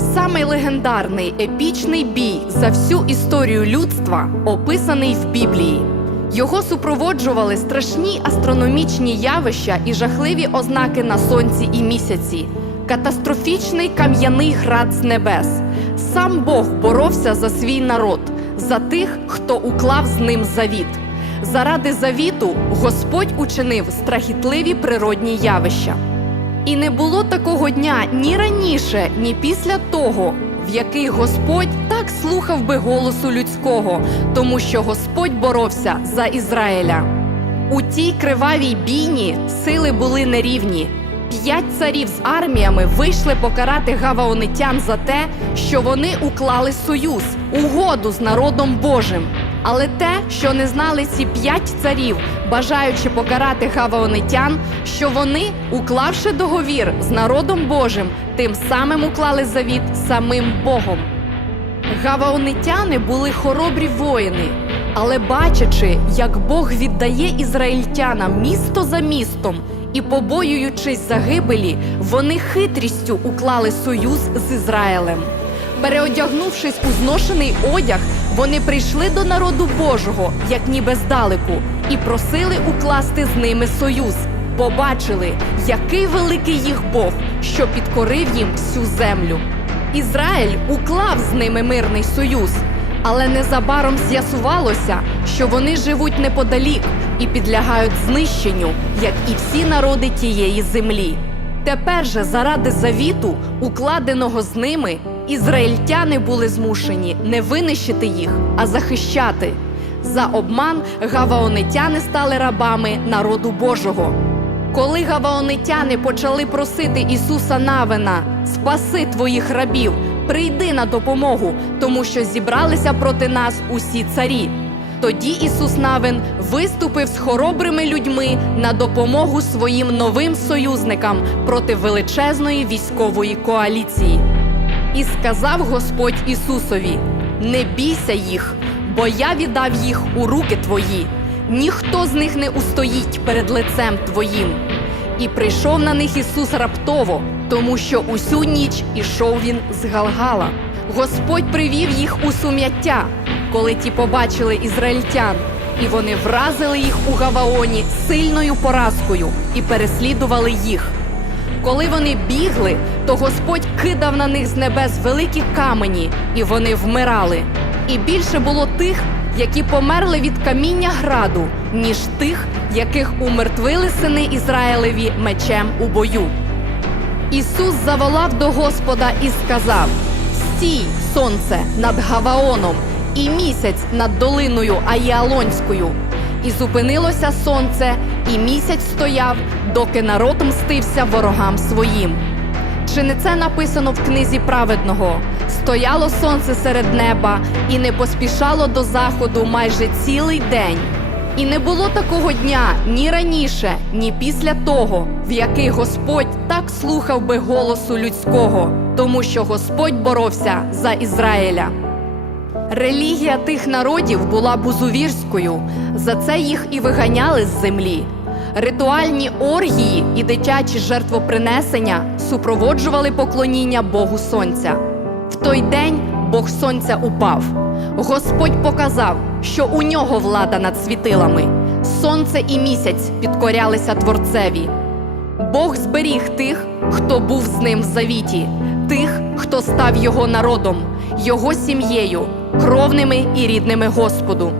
Самий легендарний епічний бій за всю історію людства описаний в Біблії. Його супроводжували страшні астрономічні явища і жахливі ознаки на сонці і місяці, катастрофічний кам'яний град з небес. Сам Бог боровся за свій народ, за тих, хто уклав з ним завіт. Заради завіту Господь учинив страхітливі природні явища. І не було такого дня ні раніше, ні після того, в який Господь так слухав би голосу людського, тому що Господь боровся за Ізраїля. У тій кривавій бійні сили були нерівні. П'ять царів з арміями вийшли покарати гаваонитян за те, що вони уклали союз, угоду з народом Божим. Але те, що не знали ці п'ять царів, бажаючи покарати гаваонитян, що вони, уклавши договір з народом Божим, тим самим уклали завіт самим Богом. Гаваонитяни були хоробрі воїни, але бачачи, як Бог віддає ізраїльтянам місто за містом і побоюючись загибелі, вони хитрістю уклали союз з Ізраїлем. Переодягнувшись у зношений одяг, вони прийшли до народу Божого, як ніби здалеку, і просили укласти з ними союз. Побачили, який великий їх Бог, що підкорив їм всю землю. Ізраїль уклав з ними мирний союз, але незабаром з'ясувалося, що вони живуть неподалік і підлягають знищенню, як і всі народи тієї землі. Тепер же, заради завіту, укладеного з ними, ізраїльтяни були змушені не винищити їх, а захищати. За обман гаваонитяни стали рабами народу Божого. Коли гаваонитяни почали просити Ісуса Навина, спаси твоїх рабів, прийди на допомогу, тому що зібралися проти нас усі царі. Тоді Ісус Навин виступив з хоробрими людьми на допомогу своїм новим союзникам проти величезної військової коаліції. І сказав Господь Ісусові: Не бійся їх, бо я віддав їх у руки твої. Ніхто з них не устоїть перед лицем твоїм. І прийшов на них Ісус раптово, тому що усю ніч ішов він з Галгала. Господь привів їх у сум'яття, коли ті побачили ізраїльтян, і вони вразили їх у Гаваоні сильною поразкою і переслідували їх. Коли вони бігли, то Господь кидав на них з небес великі камені, і вони вмирали. І більше було тих, які померли від каміння граду, ніж тих, яких умертвили сини Ізраїлеві мечем у бою. Ісус заволав до Господа і сказав: Стій, сонце, над Гаваоном, і місяць над долиною Аїалонською. І зупинилося сонце, і місяць стояв, доки народ мстився ворогам своїм. Чи не це написано в книзі праведного? Стояло сонце серед неба і не поспішало до заходу майже цілий день. І не було такого дня ні раніше, ні після того, в який Господь так слухав би голосу людського, тому що Господь боровся за Ізраїля. Релігія тих народів була бузувірською, за це їх і виганяли з землі. Ритуальні оргії і дитячі жертвопринесення супроводжували поклоніння Богу Сонця. В той день Бог Сонця упав. Господь показав, що у нього влада над світилами. Сонце і місяць підкорялися Творцеві. Бог зберіг тих, хто був з ним в завіті, тих, хто став його народом, його сім'єю, кровними і рідними Господу.